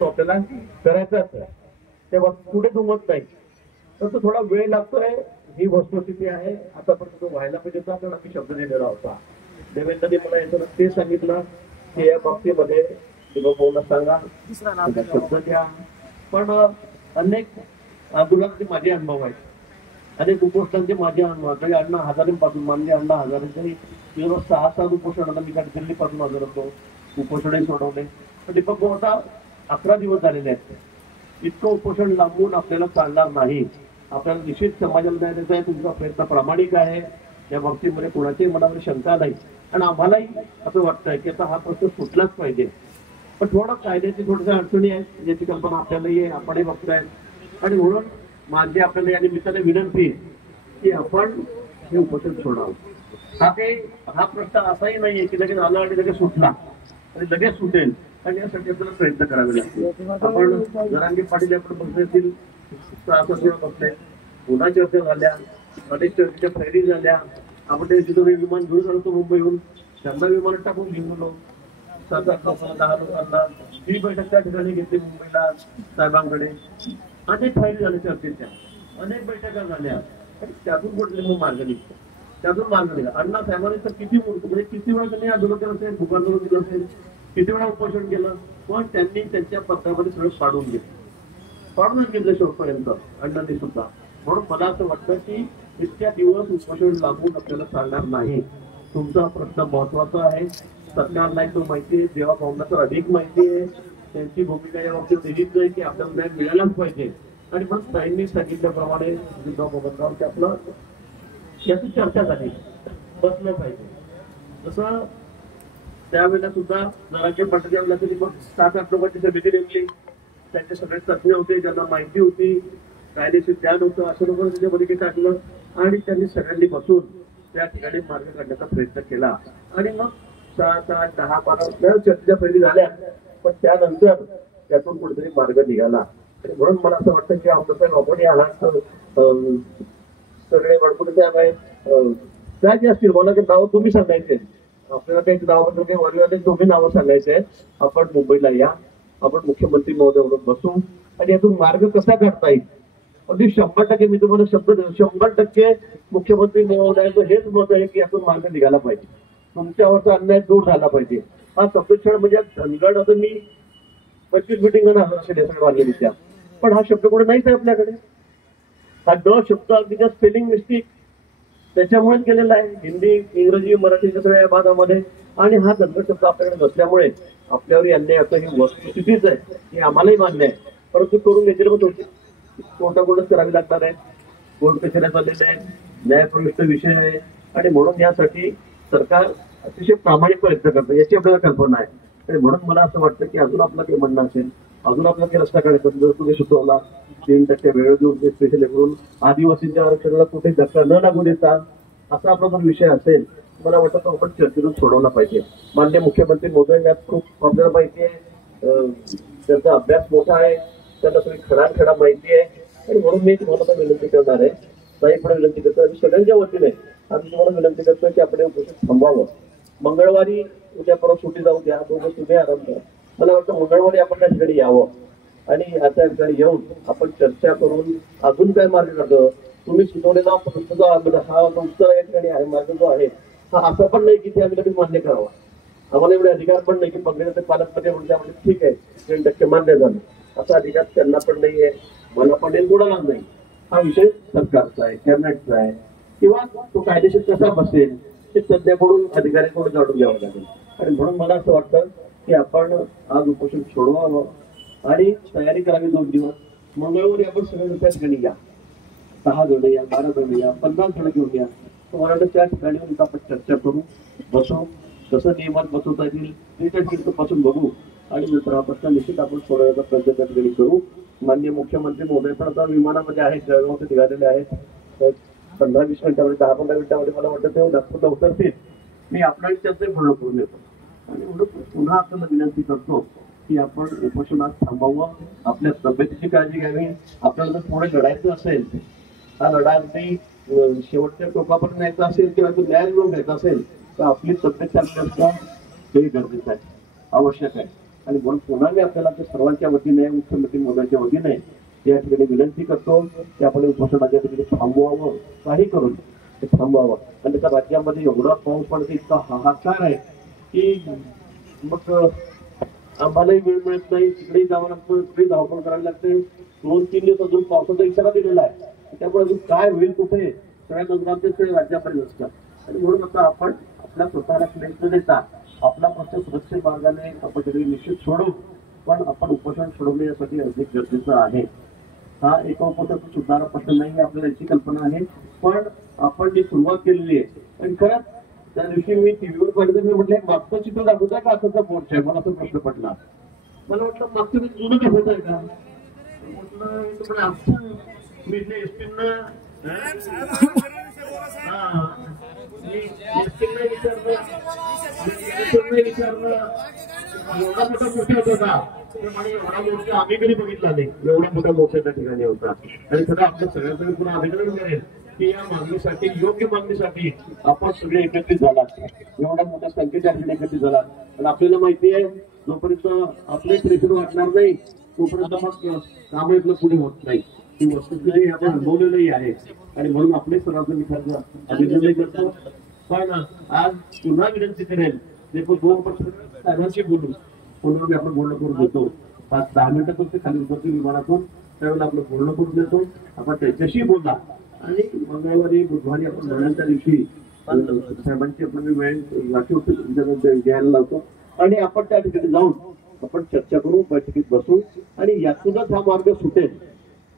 आपल्याला करायचाच आहे तेव्हा पुढे दुमत नाही तर थोडा वेळ लागतोय ही वस्तुस्थिती आहे. आतापर्यंत तो व्हायला पाहिजे होता कारण आम्ही शब्द दिलेला होता. देवेंद्रने मला याचं ते सांगितलं की या बाबतीमध्ये भाऊला सांगा शब्द द्या. पण अनेक आंदोलनाचे माझे अनुभव आहेत, अनेक उपोषणांचे माझे अनुभव. काही अण्णा हजारेपासून मानले अण्णा हजारे 6-7 उपोषणाला मी काही दिल्लीपासून हजर होतो, उपोषणही सोडवले. तर दीपक भाऊ आता 11 दिवस झालेले आहेत. इतकं उपोषण लांबून आपल्याला चालणार नाही. आपल्याला निश्चित समाजाला न्याय द्यायचा आहे. तुमचा प्रयत्न प्रामाणिक आहे, या बाबतीमध्ये कोणाच्याही मनामध्ये शंका नाही. आणि आम्हालाही असं वाटतंय की आता हा प्रश्न सुटलाच पाहिजे. पण थोडं कायद्याची थोड्याशा अडचणी आहेत याची कल्पना आपल्यालाही आहे, आपणही बघताय. आणि म्हणून माझी आपल्याला या निमित्ताने विनंती की आपण हे उपोषण सोडावं. हा प्रश्न असाही नाहीये की लगेच आला आणि लगेच सुटला आणि लगेच सुटेल. आणि यासाठी आपल्याला प्रयत्न करावे लागतील. आपण जरांगे पाटील आपण बसले 6 वेळा बसले, पुन्हा चर्चा झाल्या, अनेक चर्चेच्या फैरी झाल्या. आपण तिथं विमान घेऊन आलो मुंबईहून, त्यांना विमानात टाकून घेऊन गेलो. 7-8 लोकांना 10 लोकांना ही बैठक त्या ठिकाणी घेतली मुंबईला साहेबांकडे. अनेक फायरी झाल्या चर्चेच्या, अनेक बैठका झाल्या. त्यातून कुठले मार्ग निघतो, त्यातून मार्ग निघा. अण्णा साहेबांनी तर किती म्हणजे किती वेळा त्यांनी आंदोलन केलं असेल, भूक आंदोलन केलं असेल, किती वेळा उपोषण केलं. पण त्यांनी त्यांच्या पत्रामध्ये सगळं पाडून घेतलं शेवटपर्यंत अण्णांनी सुद्धा. म्हणून मला असं वाटतं की इतक्या दिवस उपोषण लांबून आपल्याला चालणार नाही. तुमचा प्रश्न महत्वाचा आहे, सरकारला तो माहिती आहे, देवा भावना तर अधिक माहिती आहे. त्यांची भूमिका या बाबतीत दिलीच नाही की आपल्याला न्याय मिळालाच पाहिजे. आणि मग ताईंनी सांगितल्याप्रमाणे की आपलं याची चर्चा झाली, बसलं पाहिजे. जसं त्यावेळेला सुद्धा जरांगे पाटलाच्या वेळेला तरी मग 7-8 लोकांची समिती नेमली. त्यांचे सगळे तज्ञ होते, ज्यांना माहिती होती, कायदेशीर ज्ञान होतं, असं लोकांना त्याच्यामध्ये टाकलं. आणि त्यांनी सगळ्यांनी बसून त्या ठिकाणी मार्ग काढण्याचा प्रयत्न केला. आणि मग 7-8-10-12 चर्चेच्या पहिली झाल्या. पण त्यानंतर त्यातून कुठेतरी मार्ग निघाला. म्हणून मला असं वाटतं की आमदार आपण या सगळे वडकुटे साहेब आहेत, काय जे असतील मला काही नावं तुम्ही सांगायचे. आपल्याला काही नावाबद्दल काही वरले तुम्ही नावं सांगायचे आहेत. आपण मुंबईला या, आपण मुख्यमंत्री महोदयाबरोबर बसू आणि यातून मार्ग कसा काढता येईल. अगदी 100% मी तुम्हाला शब्द देतो, 100% मुख्यमंत्री महोदयाचं हेच मत आहे की यातून मार्ग निघाला पाहिजे, तुमच्यावरचा अन्याय दूर झाला पाहिजे. हा सफेदछळ म्हणजे धनगड आता मी 25 मिटिंगांना असेल मार्गदर्शक, पण हा शब्द कुठे नाहीच आहे आपल्याकडे. हा ड शब्द अगदी स्पेलिंग मिस्टेक त्याच्यामुळेच केलेला आहे, हिंदी इंग्रजी मराठीच्या सगळ्या भागामध्ये. आणि हा धनगड शब्द आपल्याकडे नसल्यामुळे आपल्यावर अन्याय आता ही वस्तुस्थितीच आहे, हे आम्हालाही मान्य आहे. परंतु करून घेतली मग कोर्टाकडूनच करावी लागणार आहे. कोर्ट कचेऱ्या चाललेल्या आहेत, न्यायप्रविष्ट विषय आहे. आणि म्हणून यासाठी सरकार अतिशय प्रामाणिक प्रयत्न करतं, याची आपल्याला कल्पना आहे. आणि म्हणून मला असं वाटतं की अजून आपलं काही म्हणणं असेल, अजून आपला काही रस्ता काढायचा जर तुम्ही सुचवला 3% वेळ देऊन स्पेशली करून आदिवासींच्या आरक्षणाला कुठे धक्का न लागू देता असा आपला जर विषय असेल, मला वाटतं तो आपण चर्चेतून सोडवला पाहिजे. माननीय मुख्यमंत्री महोदय यात खूप आपल्याला माहिती आहे, त्यांचा अभ्यास मोठा आहे, त्यांना सगळी खडा माहिती आहे. आणि म्हणून मी तुम्हाला विनंती करणार आहे, ताईकडे विनंती करतो आणि सगळ्यांच्या वतीने आम्ही तुम्हाला विनंती करतो की आपण उपोषण थांबवावं. मंगळवारी उद्या परत सुट्टी जाऊ द्या, दोघं तुम्ही आराम करा. मला वाटतं मंगळवारी आपण त्या ठिकाणी यावं आणि त्या ठिकाणी येऊन आपण चर्चा करून अजून काय मार्ग काढतो. तुम्ही सुचवलेला हा नुसता या ठिकाणी आहे मार्ग जो आहे हा असं पण नाही की ते आम्ही कधी मान्य करावा. आम्हाला एवढे अधिकार पण नाही की पगडीचे पालकमध्ये म्हणजे आपण ठीक आहे 3% मान्य झालं, असा अधिकार त्यांना पण नाहीये, मला पण कोणालाच नाही. हा विषय सरकारचा आहे, कॅबिनेटचा आहे, किंवा तो कायदेशीर कसा बसेल ते सध्याकडून अधिकाऱ्यांकडून जाणून घ्यावं लागेल. आणि म्हणून मला असं वाटतं की आपण आज उपोषण सोडवावं आणि तयारी करावी. 2 दिवस मंगळवारी आपण सगळे त्या ठिकाणी या, 6 जण या, 12 जण या, 50 जण घेऊन या. तुम्हाला त्या ठिकाणी आपण चर्चा करू, बसू, कसं नियमात बसवता येईल पासून बघू आणि नंतर हा प्रश्न निश्चित आपण सोडवण्याचा प्रयत्न त्या ठिकाणी करू. माननीय मुख्यमंत्री महोदय पण आता विमानामध्ये आहेत, जळगाव ते निघालेले आहेत. 15-20 मिनिटामध्ये 10-15 मिनिटामध्ये मला वाटतं ते नागपूरला उतरतील. मी आपल्याला त्यांचे बोलणं करून येतो आणि पुन्हा आपल्याला विनंती करतो की आपण उपोषणात थांबावं, आपल्या तब्येतीची काळजी घ्यावी. आपल्याला जर पुढे लढायचं असेल, हा लढा अगदी शेवटच्या टोकापर्यंत न्यायचा असेल किंवा तो न्याय मिळवून घ्यायचा असेल तर आपली तब्येत चांगली असणं हे गरजेचं आहे, आवश्यक आहे. आणि म्हणून पुन्हा मी आपल्याला ते सर्वांच्या वतीने मुख्यमंत्री महोदयाच्या वतीने या ठिकाणी विनंती करतो की आपण उपोषणाच्या ठिकाणी थांबवावं, काही करून ते थांबवावं. आणि त्या राज्यामध्ये एवढा पाऊस पडतो, इतका हाहाकार आहे की मग आम्हालाही वेळ मिळत नाही, तिकडेही जावं लागतं, तिकडे धावपळ करावी लागते. 2-3 दिवस अजून पावसाचा इशारा दिलेला आहे, त्यामुळे अजून काय होईल कुठे सगळ्या नजरांचे ते राज्याकडे असतात. आणि म्हणून आता आपण आपल्या स्वतःला क्लेश न देता आपला प्रश्न सुरक्षित मार्गाने आपण तरी निश्चित सोडवू, पण आपण उपोषण सोडवण्यासाठी अधिक गरजेचं आहे. हा एका उपोषणाचा सुधारा प्रश्न नाही, आपल्याला याची कल्पना आहे, पण आपण जी सुरुवात केलेली आहे. आणि खरंच त्या दिवशी मी टीव्हीवर पाहिलं, मी म्हटलं मागचं चित्र दाखवताय का असं मोर्चा आहे, मला असा प्रश्न पडला. मला वाटलं मागचं मी जुनं दाखवत आहे का, म्हटलं आमचं मी एसटीनं विचारलं एवढा मोठा मोठा होता एवढा मोठा आम्ही कधी बघितला नाही, एवढा मोठा मोठा त्या ठिकाणी होता. आणि खरं आपल्या सगळ्यांकडे पुन्हा अभिनंदन करेल की या मागणीसाठी, योग्य मागणीसाठी आपण सगळे एकत्रित झाला, एवढ्या मोठ्या संख्येच्या एकत्रित झाला. आणि आपल्याला माहिती आहे जोपर्यंत आपले प्रेशर वाटणार नाही तोपर्यंत मग काम इथलं पुढे होत नाही. ही वस्तुस्थिती आपण अनुभवलेली आहे आणि म्हणून आपले सर्वांचं मी खरं अभिनंदन करतो. पण आज पुन्हा विनंती करेल साहेबांशी बोलू, फोनवर आपण बोलणं करून देतो. 5-10 मिनिटातच ते खाली उतरतील विमानातून, त्यावेळेला आपलं बोलणं करून देतो. आपण त्याच्याशी बोला आणि मंगळवारी बुधवारी आपण महिन्यांच्या दिवशी साहेबांची आपण वेळ घ्यायला लावतो आणि आपण त्या ठिकाणी जाऊन आपण चर्चा करू, बैठकीत बसू आणि यातूनच हा मार्ग सुटेल.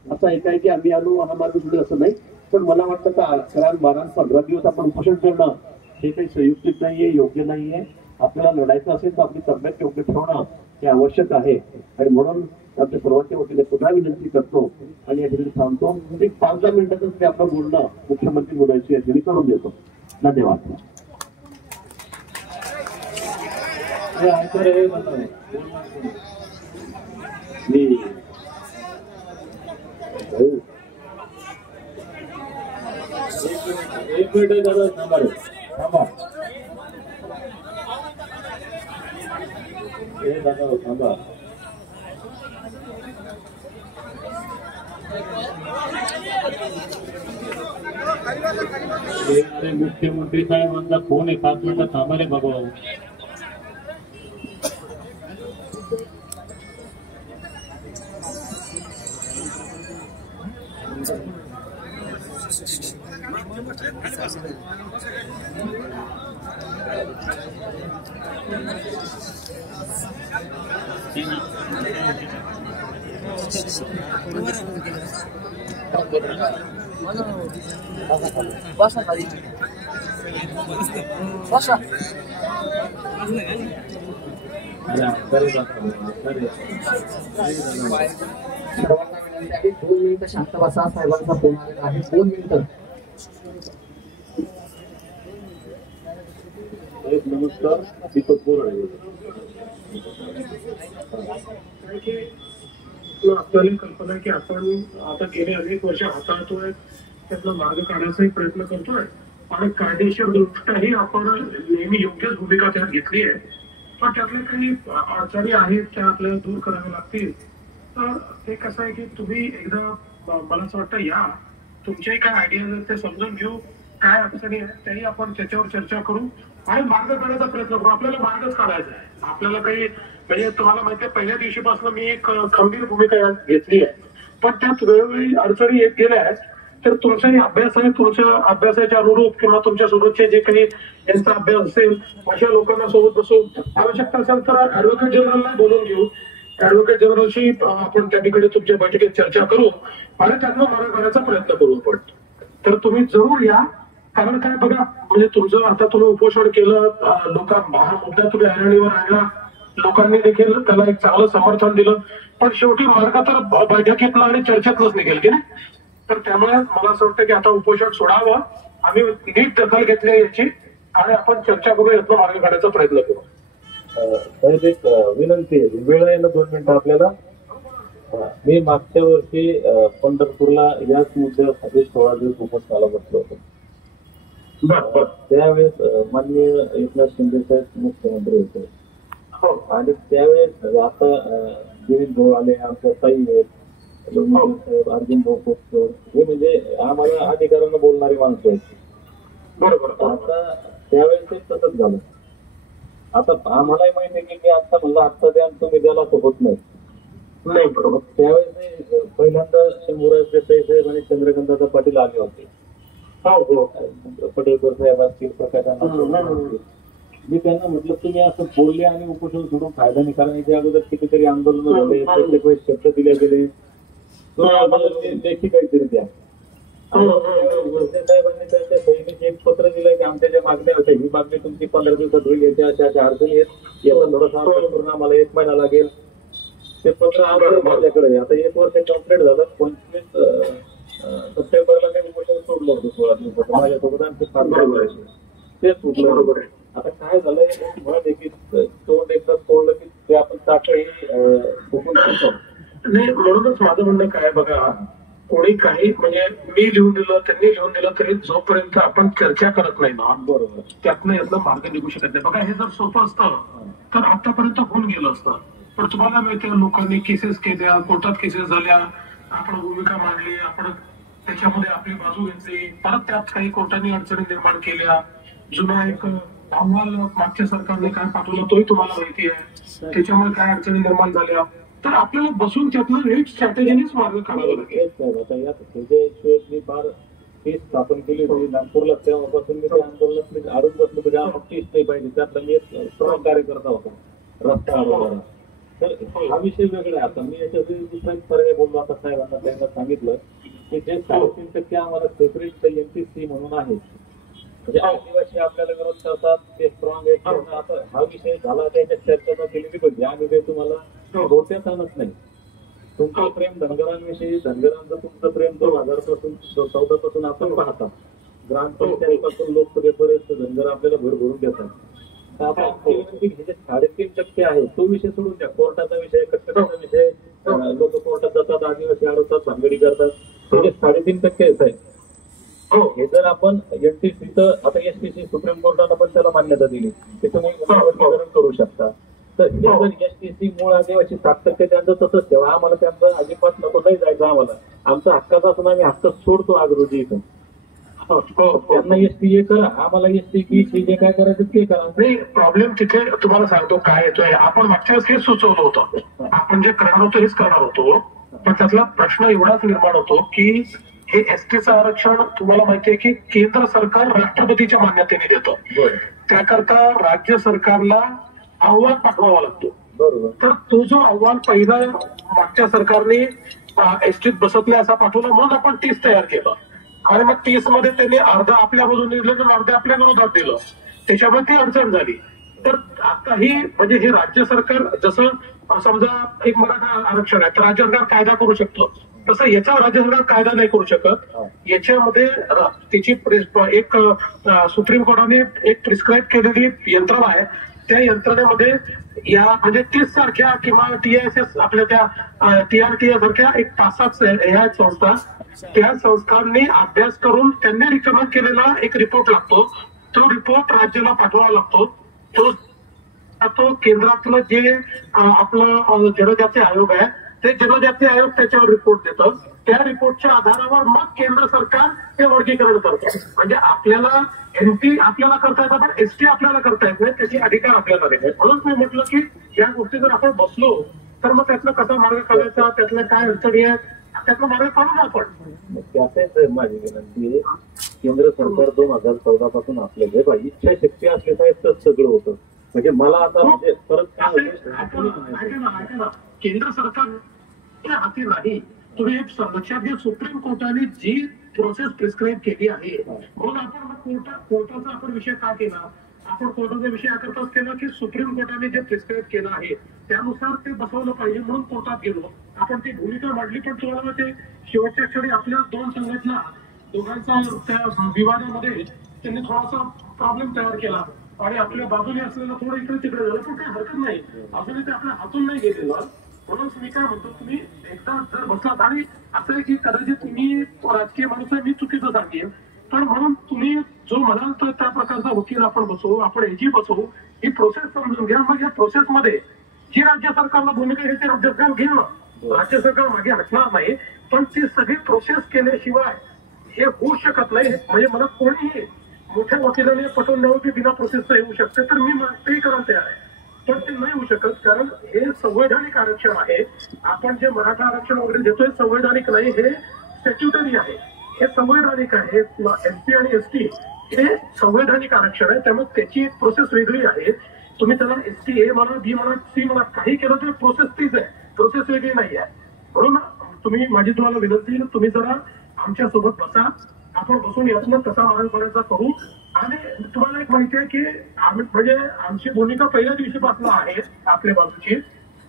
असा एक आहे की आम्ही आलो हा मार्ग सुटेल असं नाही, पण मला वाटतं का 11-12-15 दिवस आपण उपोषण करणं हे काही संयुक्तिक नाहीये, योग्य नाहीये. आपल्याला लढायचं असेल तर आपली तब्येत योग्य ठेवणं हे आवश्यक आहे. आणि म्हणून आमच्या सर्वांच्या वतीने पुन्हा विनंती करतो आणि या ठिकाणी थांबतो. एक 5-10 मिनिटातच ते आपलं बोलणं मुख्यमंत्री महोदयाची या ठिकाणी करून देतो. धन्यवाद. एक मिनिट थांबा थांबा. अरे मुख्यमंत्री साहेबांचा फोन आहे, 5 मिनिटं थांबा रे बाबा. Basta tadi. Basta. सर्वांना 2 मिनिटं शांत बसा. साहेबांचा फोन आलेला आहे. 2 मिनिटं. नमस्कार. दीपक बोर आहे. आपल्याला कल्पना की आपण आता गेले अनेक वर्ष हाताळतोय, त्यातला मार्ग काढायचाही प्रयत्न करतोय आणि कायदेशीर दृष्ट्याही आपण नेहमी योग्यच भूमिका त्यात घेतली आहे. पण त्यातल्या काही अडचणी आहेत त्या आपल्याला दूर कराव्या लागतील. तर ते कसं आहे की तुम्ही एकदा मला असं वाटतं या तुमच्याही काय आयडिया ते समजून घेऊ, काय अडचणी आहेत त्याही आपण त्याच्यावर चर्चा करू आणि मार्ग काढायचा प्रयत्न करू. आपल्याला मार्गच काढायचा आहे. आपल्याला काही म्हणजे तुम्हाला माहिती आहे पहिल्या दिवशीपासून मी एक खंबीर भूमिका यात घेतली आहे, पण त्यात वेळोवेळी अडचणी येत गेल्या आहेत. तर तुमचाही अभ्यास आहे, तुमच्या अभ्यासाच्या अनुरूप किंवा तुमच्या सोबतचे जे काही यांचा अभ्यास असेल अशा लोकांना सोबत बसून आवश्यकता असेल तर ऍडव्होकेट जनरलला बोलून घेऊ. ऍडव्होकेट जनरलशी आपण त्या ठिकाणी तुमच्या बैठकीत चर्चा करू आणि त्यांना मार्ग काढायचा प्रयत्न करू आपण. तर तुम्ही जरूर या. कारण काय बघा, म्हणजे तुमचं आता तुम्ही उपोषण केलं, मोठ्या तुम्ही ऐरणीवर आणला, लोकांनी देखील त्याला एक चांगलं समर्थन दिलं, पण शेवटी मार्ग तर बैठकीतलं आणि चर्चेतलंच निघेल की नाही. तर त्यामुळे मला असं वाटतं की आता उपोषण सोडावं, आम्ही नीट दखल घेतली याची आणि आपण चर्चा करू, यातला मार्ग काढायचा प्रयत्न करू. साहेब एक विनंती आहे, वेळ आहे ना 2 मिनिटं आपल्याला. मी मागच्या वर्षी पंढरपूरला याच मुद्द्यासाठी 16 दिवस उपोषणाला बसलो होतो. त्यावेळेस माननीय एकनाथ शिंदे साहेब मुख्यमंत्री होते. हो. आणि त्यावेळेस आता गिरीश भाऊ आले, आमच्या ताई आहेत, लोणीकर साहेब, अर्जुन भाऊ खोपकर, हे म्हणजे आम्हाला अधिकारानं बोलणारी माणसं आहेत. बरोबर. आता त्यावेळेस तसंच झालं. आता आम्हालाही माहिती आहे की आता म्हणलं आत्ता द्या आणि तुम्ही द्याला असं होत नाही. नाही बरोबर. त्यावेळेस पहिल्यांदा शंभूराज देसाई साहेब आणि चंद्रकांतदादा पाटील आले होते. हो. पटेलकर साहेब असतील, प्रकाशांना मी त्यांना म्हटलं तुम्ही असं बोलले आणि उपोषण सोडून फायदा नाही, कारण याच्या अगोदर कितीतरी आंदोलन झाले, प्रत्येक वेळेस शब्द दिले गेले, तुम्ही आम्हाला लेखी काहीतरी द्या. साहेबांनी त्यांच्या बहिणीचे एक पत्र दिलंय की आमच्या ज्या मागण्या होत्या, ही मागणी तुमची 15 दिवसात होईल, याच्या अशा अडचणी आहेत, याचा थोडासा अभ्यास करून आम्हाला 1 महिना लागेल. ते पत्र आज माझ्याकडे आहे. आता 1 वर्ष कंप्लीट झालं. 25 सप्टेंबरला मी उपोषण सोडलं होतं 16 दिवसाचं. माझ्यासोबत आणखी 5 करायचे ते सुटलं. बरोबर आहे. आता काय झालंय, म्हणत आहे की तोंड एकदा सोडलं की ते आपण टाकही बघून करतो. नाही, म्हणूनच माझं म्हणणं काय बघा, कोणी काही म्हणजे मी लिहून दिलं, त्यांनी लिहून दिलं, तरी जोपर्यंत आपण चर्चा करत नाही ना, बरोबर, त्यातनं यातनं मार्ग निघू शकत नाही. बघा, हे जर सोपं असतं तर आतापर्यंत होऊन गेलं असतं. पण तुम्हाला माहितीये, लोकांनी केसेस केल्या, कोर्टात केसेस झाल्या, आपण भूमिका मांडली, आपण त्याच्यामध्ये आपली बाजू घेतली, परत त्यात काही कोर्टाने अडचणी निर्माण केल्या. जुना एक अहवाल मागच्या सरकारने काय पाठवला तोही तुम्हाला माहिती आहे, त्याच्यामुळे काय अडचणी निर्माण झाल्या. तर आपल्याला बसून त्यातनं एक स्ट्रॅटेजीनेच मार्ग काढावा लागेल. आता यात मी फार केस स्थापन केली होती नागपूरला, तेव्हापासून मी त्या आंदोलनात अडून बसलो म्हणजे आम्हाला केस नाही पाहिजे. त्यातला मी एक स्ट्रॉंग कार्यकर्ता होता, रस्ता अडवणारा. तर हा विषय वेगळा आहे. आता मी याच्यासाठी दुसरा एक पर्याय बोललो आता साहेबांना, त्यांना सांगितलं की जे 3.5% आम्हाला सेपरेट एमपीसी म्हणून आहे, म्हणजे आदिवासी आपल्याला विरोध करतात, ते स्ट्रॉंग आहे. आता हा विषय झाला, त्याच्यात चर्चा केलेली पाहिजे. आम्ही काही तुम्हाला धोक्यात आणत नाही. तुमचं प्रेम धनगरांविषयी, धनगरांचं तुमचं प्रेम 2014 पासून आपण पाहता. ग्रामपंचायतीपासून लोकसभेपर्यंत धनगर आपल्याला भर भरून देतात. तर आपण हे जे 3.5% आहे तो विषय सोडून द्या. कोर्टाचा विषय, कटकटीचा विषय, लोक कोर्टात जातात, आदिवासी अडवतात, भानगडी करतात, हे जे 3.5% आहे, हे जर आपण एनटीसीचं, आता एसटीसी सुप्रीम कोर्टानं पण त्याला मान्यता दिली की तुम्ही वर्गीकरण करू शकता. तर हे जर एसटीसी मूळ आदिवासी 7% त्यांचं तसंच ठेवा. आम्हाला त्यांचं अजिबात नको नाही जायचं. आम्हाला आमचा हक्काचा असून आम्ही हक्क सोडतो आज रोजी इथं. त्यांना एसटी हे करा, आम्हाला एसटी की जे काय करायचं ते करा. नाही, प्रॉब्लेम तिथे तुम्हाला सांगतो काय येतोय. आपण मागच्या वेळेस हेच सुचवलं होतं, आपण जे करणार होतो हेच करणार होतो. पण त्यातला प्रश्न एवढाच निर्माण होतो की हे एसटीचं आरक्षण तुम्हाला माहितीये की केंद्र सरकार राष्ट्रपतीच्या मान्यतेने देतं. त्याकरता राज्य सरकारला अहवाल पाठवावा लागतो. बरोबर. तर तो जो अहवाल पहिला मागच्या सरकारने एसटीत बसत नाही असा पाठवला, म्हणून आपण 30 तयार केलं. आणि मग 30 मध्ये त्यांनी अर्धा आपल्या बाजूने दिलं तर अर्धा आपल्या विरोधात दिलं, त्याच्यामुळे ती अडचण झाली. तर आताही म्हणजे हे राज्य सरकार, जसं समजा एक मराठा आरक्षण आहे तर राज्य सरकार कायदा करू शकतो, तसं याचा राज्य सरकार कायदा नाही करू शकत. याच्यामध्ये त्याची एक सुप्रीम कोर्टाने एक प्रिस्क्राईब केलेली यंत्रणा आहे. त्या यंत्रणेमध्ये या म्हणजे 30 सारख्या किंवा TISS आपल्या त्या TRTA सारख्या एक तासाच ह्या संस्था, त्या संस्थांनी अभ्यास करून त्यांनी रिकमेंड केलेला एक रिपोर्ट लागतो. तो रिपोर्ट राज्याला पाठवावा लागतो. तो केंद्रातलं जे आपलं जनजाती आयोग आहे ते जनजाती आयोग त्याच्यावर रिपोर्ट देतं. त्या रिपोर्टच्या आधारावर मग केंद्र सरकार ते वर्गीकरण करतं. म्हणजे आपल्याला एनटी आपल्याला करता येतं, पण एसटी आपल्याला करता येत नाही, त्याचे अधिकार आपल्याला देतात. म्हणून मी म्हटलं की या गोष्टी जर आपण बसलो तर मग त्यातनं कसा मार्ग काढायचा, त्यातल्या काय अडचणी आहेत, त्यातनं मार्ग काढू ना आपण. त्याच माझी विनंती आहे, केंद्र सरकार 2014 पासून आपल्याला इच्छाशक्ती असली साहेब तर सगळं होतं. म्हणजे मला आता म्हणजे परत केंद्र सरकार हाती नाही. तुम्ही एक लक्षात घ्या, सुप्रीम कोर्टाने जी प्रोसेस प्रिस्क्राईब केली आहे, म्हणून आपण कोर्टाचा आपण विषय का केला, आपण कोर्टाचा विषय याकरताच केला की सुप्रीम कोर्टाने जे प्रिस्क्राईब केलं आहे त्यानुसार ते बसवलं पाहिजे, म्हणून कोर्टात गेलो. आपण ती भूमिका मांडली. पण तुम्हाला ते शेवटच्या क्षणी आपल्या 2 संघटना दोघांचा त्या विवादामध्ये त्यांनी थोडासा प्रॉब्लेम तयार केला आणि आपल्या बाजूने असलेलं थोडं इकडे तिकडे झालं. पण काही हरकत नाही, अजूनही ते आपल्या हातून नाही गेलेलं. म्हणून मी काय म्हणतो, तुम्ही एकदा जर बसलात, आणि असं आहे की कदाचित मी राजकीय माणूस आहे, मी चुकीचं सांगेन पण म्हणून तुम्ही जो म्हणाल तर त्या प्रकारचा वकील आपण बसवू, आपण एजी बसवू, ही प्रोसेस समजून घ्या. मग या प्रोसेसमध्ये जी राज्य सरकारला भूमिका घेते राज्य सरकार घेणं, राज्य सरकार मागे हटणार नाही, पण ती सगळी प्रोसेस केल्याशिवाय हे होऊ शकत नाही. म्हणजे मला कोणीही मोठ्या वकिलाने पटवून द्यावं की बिना प्रोसेसचं येऊ शकते, तर मी ते करायला तयार आहे. पण ते नाही होऊ शकत, कारण हे संवैधानिक आरक्षण आहे. आपण जे मराठा आरक्षण वगैरे देतोय संवैधानिक नाही, हे स्टॅट्युटरी आहे, हे संवैधानिक आहे. एससी आणि एसटी हे संवैधानिक आरक्षण आहे, त्यामुळे त्याची एक प्रोसेस वेगळी आहे. तुम्ही त्याला एसटी ए म्हणा, बी म्हणा, सी म्हणा, काही केलं तरी प्रोसेस तीच आहे, प्रोसेस वेगळी नाही आहे. म्हणून तुम्ही माझी तुम्हाला विनंती, तुम्ही जरा आमच्या सोबत बसा, आपण बसून यातनं कसा मार्ग काढायचा करू. आणि तुम्हाला एक माहिती आहे की आम्ही म्हणजे आमची भूमिका पहिल्या दिवशीपासून आहे आपल्या बाजूची.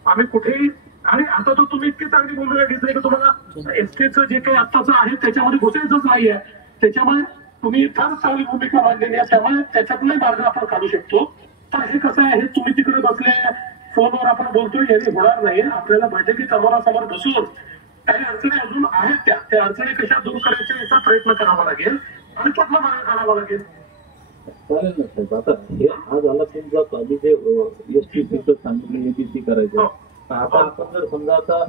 आम्ही कुठेही, आणि आता तर तुम्ही इतकी चांगली भूमिका घेतली की तुम्हाला एसटीचं जे काही आत्ताचं आहे त्याच्यामध्ये घुसायचंच नाहीये, त्याच्यामुळे तुम्ही फार चांगली भूमिका मांडलेली आहे, त्यामुळे त्याच्यातलाही मार्ग आपण काढू शकतो. तर हे कसं आहे, हे तुम्ही तिकडे बसले फोनवर आपण बोलतोय, याने होणार नाही. आपल्याला बैठकीत समोरासमोर बसून काही अडचणी अजून आहेत, त्या अडचणी कशा दूर करायच्या याचा प्रयत्न करावा लागेल आणि त्यातला मार्ग काढावा लागेल. चालेल ना साहेब. आता हे आज आला तुमचा आम्ही जे एसटीसीचं सांगितलं एबीसी करायचं, आता आपण जर समजा आता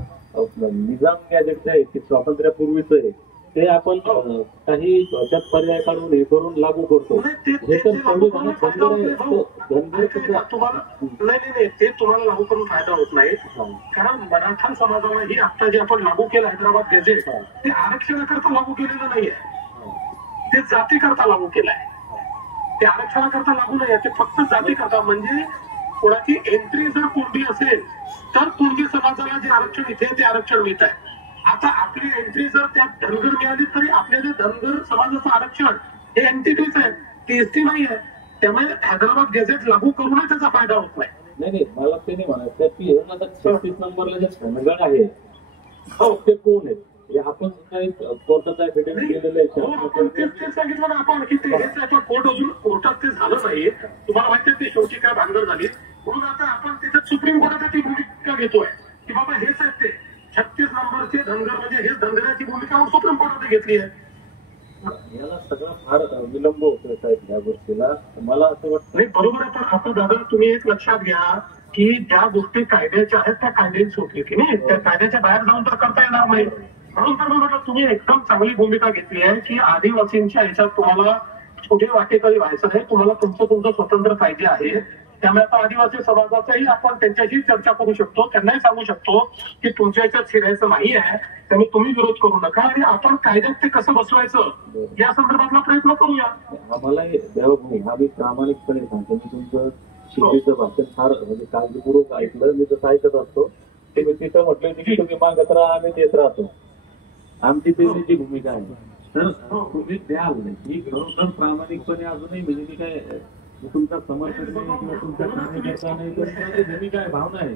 निजाम गॅजेट आहे ते स्वातंत्र्यापूर्वीच आहे, ते आपण काही त्यात पर्याय काढून हे करून लागू करतो. हे तर नाही, ते तुम्हाला लागू करून फायदा होत नाही. कारण मराठा समाजाला ही आता जे आपण लागू केलं हैदराबाद गॅजेट, ते आरक्षणाकरता लागू केलेलं नाहीये, ते जातीकरता लागू केलं आहे. ते आरक्षणाकरता लागू नाही, ते फक्त जातीकरता. म्हणजे कोणाची एंट्री जर कुणबी असेल तर कुणबी समाजाला जे आरक्षण इथे ते आरक्षण मिळत आहे. आता आपली एंट्री जर त्यात धनगर मिळाली तरी आपल्याला धनगर समाजाचं आरक्षण हे एंटिटीच आहे, ती एसटी नाही आहे. त्यामुळे हैदराबाद गॅझेट लागू करूनही त्याचा फायदा होत नाही. नाही, मला ते नाही म्हणायचं की 36 नंबरला जे धनगर आहे ते कोण आहे, हे आपण काही कोर्टाचा एफिडेव्हिट केलेलं आहे. तेच सांगितलं ना आपण की ते हेच आहे, कोर्ट अजून कोर्टात ते झालं नाही. तुम्हाला माहिती आहे ते शेवटी काय भानगड झाली, म्हणून आता आपण तिथे सुप्रीम कोर्टात ती भूमिका घेतोय की बाबा हेच आहेत ते 36 नंबरचे धनगर, म्हणजे हेच धनगराची भूमिका सुप्रीम कोर्टाने घेतली आहे. याला सगळा फार विलंब होतोय साहेब या गोष्टीला. मला असं वाटतं नाही, बरोबर आहे. पण आता दादा तुम्ही एक लक्षात घ्या की ज्या गोष्टी कायद्याच्या आहेत त्या कायद्याने सुटली की नाही, त्या कायद्याच्या बाहेर जाऊन तर करता येणार नाही. म्हणून तर म्हटलं तुम्ही एकदम चांगली भूमिका घेतली आहे की आदिवासींच्या ह्याच्यात तुम्हाला कुठे वाटेकरी व्हायचं नाही, तुम्हाला तुमचं स्वतंत्र पाहिजे आहे. त्यामुळे आता आदिवासी समाजाचाही आपण त्यांच्याशी चर्चा करू शकतो, त्यांनाही सांगू शकतो की तुमच्या याच्यात शिरायचं नाही आहे, त्यामुळे तुम्ही विरोध करू नका आणि आपण कायद्यात ते कसं बसवायचं या संदर्भातला प्रयत्न करूया. आम्हालाही देवभूमी आम्ही प्रामाणिकपणे सांगतो. मी तुमचं शिकवीचं भाषण फार म्हणजे काळजीपूर्वक ऐकलं, मी तसं ऐकत असतो. ते मी तिथं म्हटलं की तुम्ही मागत राहा, आम्ही देत राहतो. आमची जी भूमिका आहे तर तुम्ही द्याल ही खरोखर प्रामाणिकपणे अजूनही म्हणजे मी काय तुमचा समर्थन नाही किंवा तुमचा कार्यकर्ता नाही, तर भूमिका आहे, भावना आहे.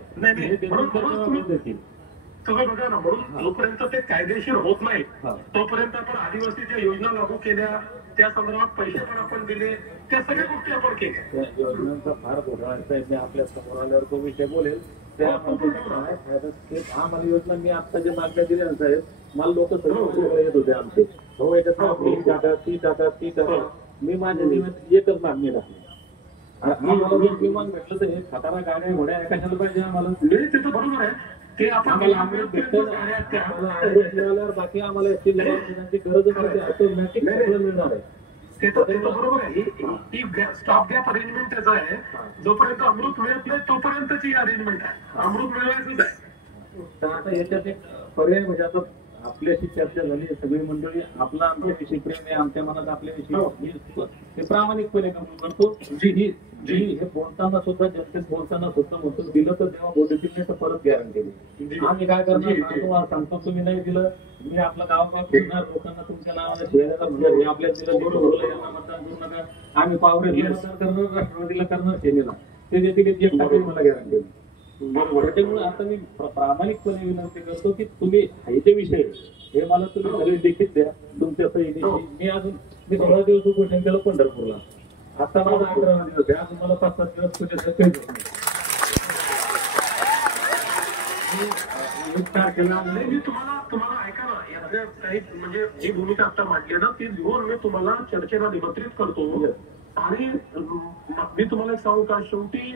सगळं बघा ना, म्हणून जोपर्यंत ते कायदेशीर होत नाही तोपर्यंत आपण आदिवासीच्या योजना लागू केल्या, त्या संदर्भात पैसे पण आपण दिले, त्या सगळ्या गोष्टी आपण केल्या. त्या योजनांचा फार घोटाळा साहेब मी आपल्या समोर आल्यावर तो विषय बोलेल. त्या आम्हाला योजना मी आता जे मागण्या दिल्या ना साहेब, मला लोक सगळे येत होते आमचे हो याच्यात ती टाका. मी माझ्या जीवनात एकच मागणी राखली. आम्हाला जर विमान भेटलं तर हे सातारा गाड्या घोड्या कशाला पाहिजे आम्हाला? ते तर बरोबर आहे, ते आपण बाकी आम्हाला गरजच नाही, ऑटोमॅटिक मिळणार आहे. ते तर बरोबर आहे. ही स्टॉप गॅप अरेंजमेंट त्याचा आहे, जोपर्यंत अमृत मिळत नाही तोपर्यंतची अरेंजमेंट आहे, अमृत मिळवायचंच आहे. तर आता याच्यात एक पर्याय म्हणजे आता आपल्याशी चर्चा झाली, सगळी मंडळी आपला आमच्याविषयी प्रेम आहे, आमच्या मनात आपल्याविषयी हे प्रामाणिकपणे करतो. जी हे बोलताना सुद्धा जनतेत बोलताना सुद्धा म्हणतो दिलं तर तेव्हा बोलतील नाही तर परत गॅरंटी नाही. आम्ही काय करणार तुम्हाला सांगतो, तुम्ही नाही दिलं मी आपला गावागाव फिरणार, लोकांना तुमच्या नावाने शिवायला हे आपल्याला दिलं यांना मतदान करू नका, आम्ही पावरे मतदान करणार, राष्ट्रवादीला करणार, सेनेला ते देतील मला गॅरंटी. बरोबर. त्यामुळे आता मी प्रामाणिकपणे विनंती करतो की तुम्ही हायचे विषय हे मला तुम्ही सगळे लिखित द्या तुमच्या सहीने. मी 16 दिवस उपोषण केलं पंढरपूरला, आता माझा 11वा दिवस आहे. आज मला 5-7 दिवस तुझ्या विस्तार केला नाही, मी तुम्हाला ऐका ना, यातल्या काही म्हणजे जी भूमिका आता मांडली आहे ना, ती घेऊन मी तुम्हाला चर्चेला निमंत्रित करतो. आणि मी तुम्हाला एक सांगू का, शेवटी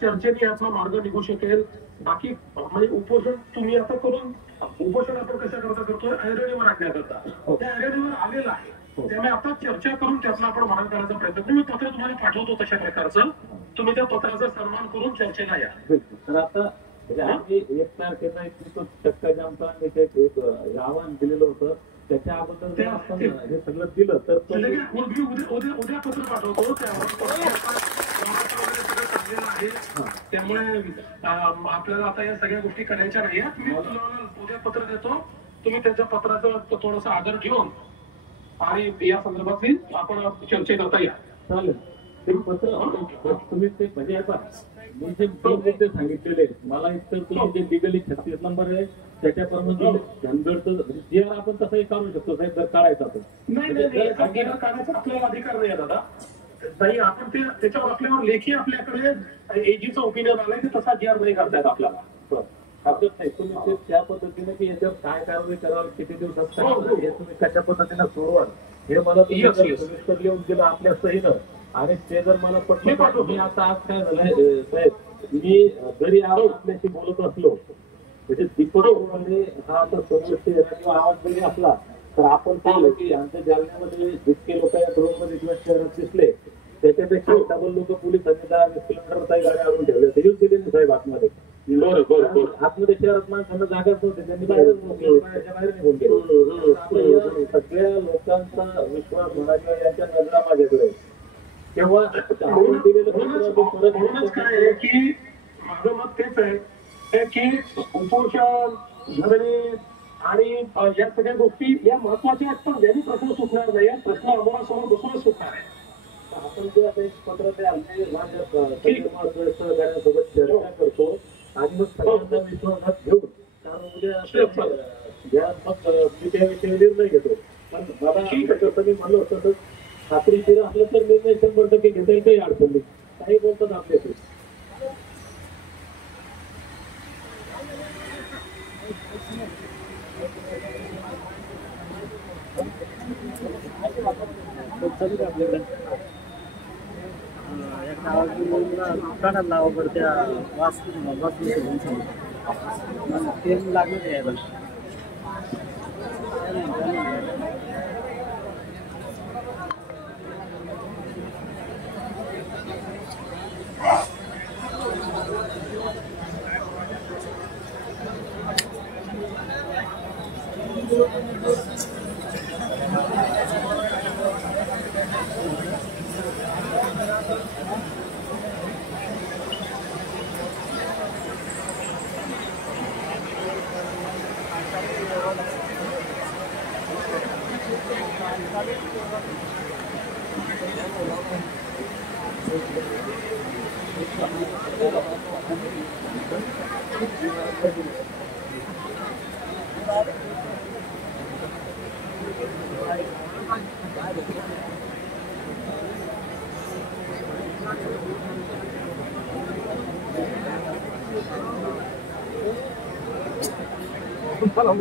चर्चेने यातला मार्ग निघू शकेल. बाकी म्हणजे उपोषण तुम्ही आता करून, उपोषण आपण कशा करता करतोय, ऐरणीवर आणण्याकरता, त्या ऐरणीवर आलेलं आहे. त्यामुळे आता चर्चा करून त्यातला आपण मार्ग काढायचा प्रयत्न करू. मी पत्र तुम्हाला पाठवतो तशा प्रकारचं, तुम्ही त्या पत्राचा सन्मान करून चर्चेला या. तर आता म्हणजे आम्ही 1 तारखेचा एक तो चक्का जामचा एक आव्हान दिलेलं होतं. त्याच्या अगोदर जर आपण हे सगळं दिलं तर उद्या पत्र पाठवतो. आहे. त्यामुळे आपल्याला आता या सगळ्या गोष्टी करायच्या नाही. मी उद्या पत्र देतो, तुम्ही त्याच्या पत्राचा थोडासा आदर घेऊन आणि या संदर्भातली आपण चर्चा करता या. चालेल. ते पत्र तुम्ही ते म्हणजे मी जे 3 मुद्दे सांगितलेले, मला एकतर तुम्ही जे लिगली 36 नंबर आहे त्याच्याप्रमाणे जे आपण तसंही काढू शकतो साहेब, जर काढायचा तर. नाही, काढायचा आपल्याला अधिकार नाही आहे दादा. नाही, आपण ते त्याच्यावर आपल्यावर लेखी आपल्याकडे एजीचं ओपिनियन आलंय की तसा जी आर नाही करतायत आपल्याला. हरकत नाही. तुम्ही ते त्या पद्धतीने की याच्यावर काय कारवाई करावी, किती दिवसात हे तुम्ही कशा पद्धतीने सोडवाल हे मला सविस्तर लिहून दिलं आपल्या सहीनं. आणि ते जर मला पटलं, मी आता आज काय झालंय साहेब, मी जरी आज आपल्याशी बोलत असलो म्हणजे दीपक मध्ये हा आता किंवा आवाज जरी असला तर आपण पाहिलं की आमच्या जालन्यामध्ये जितके लोक या ड्रोनमध्ये किंवा शहरात दिसले त्याच्यापेक्षा डबल लोक पोलिसांनी 10-20 किलोमीटर गाड्या आणून ठेवल्या. ते येऊन दिले साहेब आतमध्ये. आतमध्ये शहरात माणसांना जागाच नव्हते, त्यांनी बाहेर निघून गेले. सगळ्या लोकांचा विश्वास म्हणा किंवा यांच्या नजरा माझ्याकडे तेव्हा म्हणूनच काय आहे की माझं मत तेच आहे की उपोषण, धरणे आणि या सगळ्या गोष्टी या महत्वाच्या आहेत, पण ज्यांनी प्रश्न सुटणार नाही, प्रश्न आम्हाला बसूनच सुटणार आहे. आपण जे आता एक पत्र द्याल ते माझ्या सहकार्यांसोबत चर्चा करतो आणि मग सगळ्यांना विश्वासात घेऊन, कारण उद्या ज्या मग मी त्याविषयी निर्णय घेतो. पण मला मी म्हणलं होतं खात्रीशीर असलं तर निर्णय 100% घेता येईल, काही अडचण नाही. काही बोलतात आपल्याकडे काढायला लावा त्या वास ते लागलं यायला. तुम्हाला